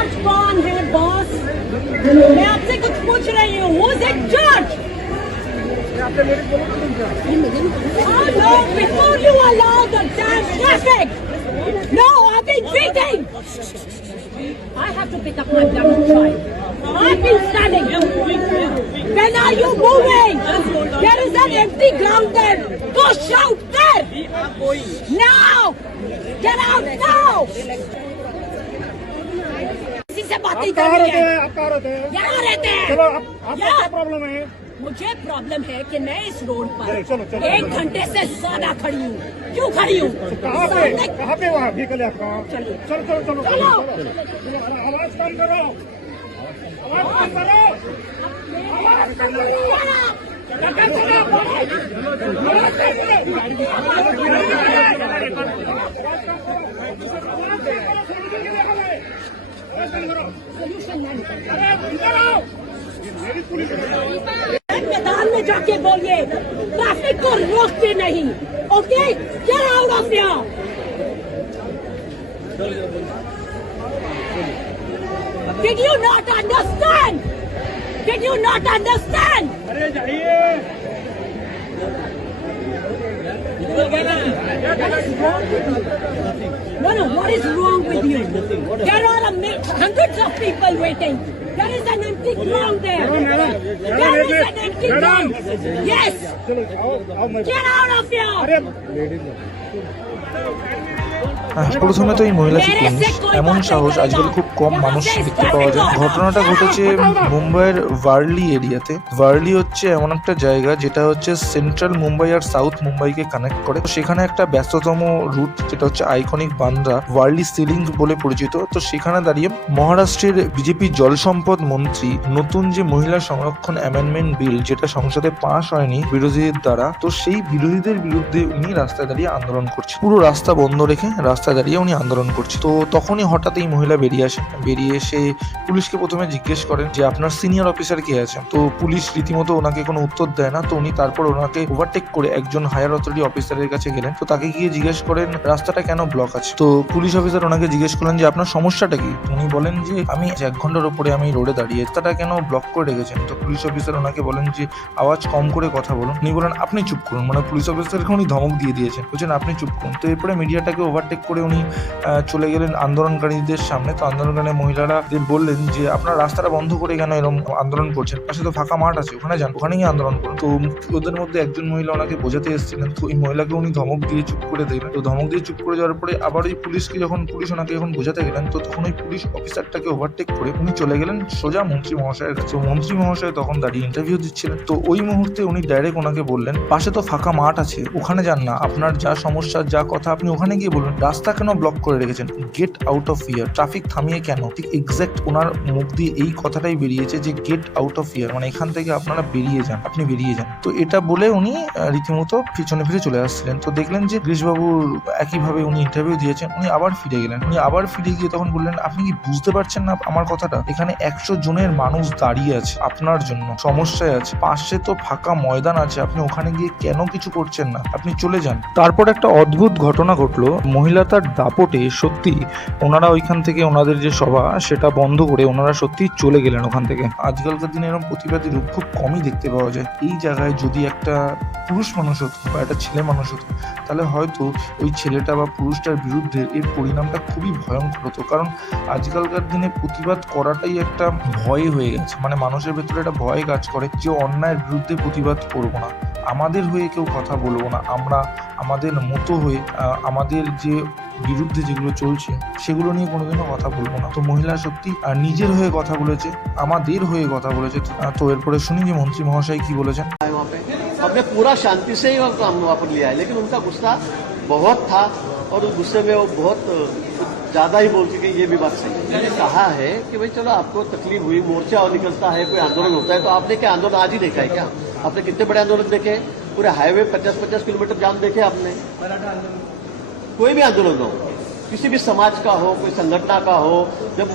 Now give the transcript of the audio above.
जज कौन है बॉस? मैं आपसे कुछ पूछ रही हूँ, हु इज इट जज? Oh no, before you allow the damn traffic! No, I've been waiting! I have to pick up my bloody child. I've been standing. When are you moving? There is an empty ground there. Go shout there! Now! Get out now! किसी से बात नहीं करनी है। आप कहाँ रहते हैं? यहाँ रहते हैं। चलो आपका क्या प्रॉब्लम है? मुझे प्रॉब्लम है कि मैं इस रोड पर चलो, 1 घंटे से ज्यादा खड़ी हूँ। क्यों खड़ी हूँ? कहाँ पे वहाँ व्हीकल है आपका? चलो आवाज कम करो, आवाज कम करो, आवाज कम करो। मैदान में जाके बोलिए ट्रैफिक को रोकते नहीं। Okay, get out of here. Did you not understand? Did you not understand? अरे जाइए। No, what is wrong with you? There are hundreds of people waiting. There is an empty ground there. There is an empty ground. Yes. Get out of here. প্রথমে তো এই মহিলা police এমন সাহস আজকাল খুব কম মানুষ দেখতে পাওয়া যায়। ঘটনাটা ঘটেছে মুম্বাইয়ের ভার্লি এরিয়াতে। ভার্লি হচ্ছে এমন একটা জায়গা যেটা হচ্ছে সেন্ট্রাল মুম্বাই আর সাউথ মুম্বাইকে কানেক্ট করে। সেখানে একটা ব্যস্ততম রুট যেটা হচ্ছে আইকনিক বান্দ্রা ভার্লি সিলিং বলে পরিচিত। তো সেখানে দাঁড়িয়ে মহারাষ্ট্রের বিজেপি জল সম্পদ মন্ত্রী নতুন যে মহিলা সংরক্ষণ অ্যামেন্ডমেন্ট বিল যেটা সংসদে পাস হয়নি বিরোধীদের দ্বারা, তো সেই বিরোধীদের বিরুদ্ধে উনি রাস্তায় দাঁড়িয়ে আন্দোলন করছে। পুরো রাস্তা বন্ধ রেখে রাস্তায় দাঁড়িয়ে উনি আন্দোলন করছে। তো তখনই হঠাৎ এই মহিলা বেরিয়ে আসেন। বেরিয়ে এসে পুলিশকে প্রথমে জিজ্ঞেস করেন যে আপনার সিনিয়র অফিসার কে আছেন। তো পুলিশ রীতিমতো ওনাকে কোনো উত্তর দেয় না। তো উনি তারপর ওনাকে ওভারটেক করে একজন হায়ার অথরিটি অফিসারের কাছে গেলেন। তো তাকে গিয়ে জিজ্ঞেস করেন রাস্তাটা কেন ব্লক আছে। তো পুলিশ অফিসার ওনাকে জিজ্ঞেস করলেন যে আপনার সমস্যাটা কি। উনি বলেন যে আমি 1 ঘন্টার উপরে আমি রোডে দাঁড়িয়ে, রাস্তাটা কেন ব্লক করে রেখেছেন। তো পুলিশ অফিসার ওনাকে বলেন যে আওয়াজ কম করে কথা বলুন। উনি বলেন আপনি চুপ করুন। মানে পুলিশ অফিসারকে উনি ধমক দিয়ে দিয়েছেন, বলছেন আপনি চুপ করুন। তো এরপরে মিডিয়াটাকে ওভারটেক করে উনি চলে গেলেন আন্দোলনকারীদের সামনে। তো আন্দোলনকারী মহিলারা বললেন যে আপনার রাস্তাটা বন্ধ করে কেন এরকম আন্দোলন করছেন, পাশে তো ফাঁকা মাঠ আছে, ওখানে যান, ওখানে গিয়ে আন্দোলন করুন। তো ওদের মধ্যে একজন মহিলা ওনাকে বোঝাতে এসেছিলেন। তো এই মহিলাকে উনি ধমক দিয়ে চুপ করে দিলেন। তো ধমক দিয়ে চুপ করে যাওয়ার পরে আবার ওই পুলিশ ওনাকে যখন বোঝাতে গেলেন, তো তখন ওই পুলিশ অফিসারটাকে ওভারটেক করে উনি চলে গেলেন সোজা মন্ত্রী মহাশয়ের কাছে। মন্ত্রী মহাশয় তখন দাঁড়িয়ে ইন্টারভিউ দিচ্ছিলেন। তো ওই মুহূর্তে উনি ডাইরেক্ট ওনাকে বললেন পাশে তো ফাঁকা মাঠ আছে, ওখানে যান না, আপনার যা সমস্যা যা কথা আপনি ওখানে গিয়ে বলুন, রাস্তা কেন ব্লক করে রেখেছেন, get out of here, traffic থামিয়ে কেন। ঠিক এক্স্যাক্ট ওনার মুখ দিয়ে এই কথাটাই বেরিয়েছে যে গেট আউট অফ হিয়ার, মানে এখান থেকে আপনারা বেরিয়ে যান, আপনি বেরিয়ে যান। তো এটা বলে উনি রীতিমতো পিছনে ফিরে চলে আসছিলেন। তো দেখলেন যে গিরিশবাবুর একইভাবে উনি ইন্টারভিউ দিয়েছেন। উনি আবার ফিরে গেলেন। উনি আবার ফিরে গিয়ে তখন বললেন আপনি কি বুঝতে পারছেন না আমার কথাটা, এখানে 100 জনের মানুষ দাঁড়িয়ে আছে আপনার জন্য, সমস্যায় আছে, পাশে তো ফাঁকা ময়দান আছে, আপনি ওখানে গিয়ে কেন কিছু করছেন না, আপনি চলে যান। তারপর একটা অদ্ভুত ঘটনা ঘটলো। মহিলা তার দাপটে সত্যি ওনারা ওইখান থেকে ওনাদের যে সভা সেটা বন্ধ করে ওনারা সত্যি চলে গেলেন ওখান থেকে। আজকালকার দিনে এরকম প্রতিবাদী রূপ খুব কমই দেখতে পাওয়া যায়। এই জায়গায় যদি একটা পুরুষ মানুষ হতো বা একটা ছেলে মানুষ হতো, তাহলে হয়তো ওই ছেলেটা বা পুরুষটার বিরুদ্ধে এর পরিণামটা খুবই ভয়ঙ্কর হতো। কারণ আজকালকার দিনে প্রতিবাদ করাটাই একটা ভয় হয়ে গেছে। মানে মানুষের ভেতরে একটা ভয় কাজ করে যে অন্যায়ের বিরুদ্ধে প্রতিবাদ করবো না, আমাদের হয়ে কেউ কথা বলবো না, আমরা আমাদের মতো হয়ে আমাদের যে বিরুদ্ধে যেগুলো চলছে সেগুলো নিয়ে কোনোদিনও কথা বলবো না। তো মহিলা সত্যি নিজের হয়ে কথা বলেছে, আমাদের হয়ে কথা বলেছে। তো এরপরে শুনি যে মন্ত্রী মহাশয় কি বলেছেন। हमने पूरा शांति से ही काम वहाँ पर लिया है, लेकिन उनका गुस्सा बहुत था और उस गुस्से में वो बहुत ज्यादा ही बोल चुके। ये भी बात सही है। मैंने कहा है कि भाई चलो आपको तकलीफ हुई, मोर्चा और निकलता है, कोई आंदोलन होता है, तो आपने क्या आंदोलन आज ही देखा है क्या? आपने कितने बड़े आंदोलन देखे? पूरे हाईवे 50-50 किलोमीटर जाम देखे आपने? कोई भी आंदोलन हो, किसी भी समाज का हो, कोई संगठन का हो, जब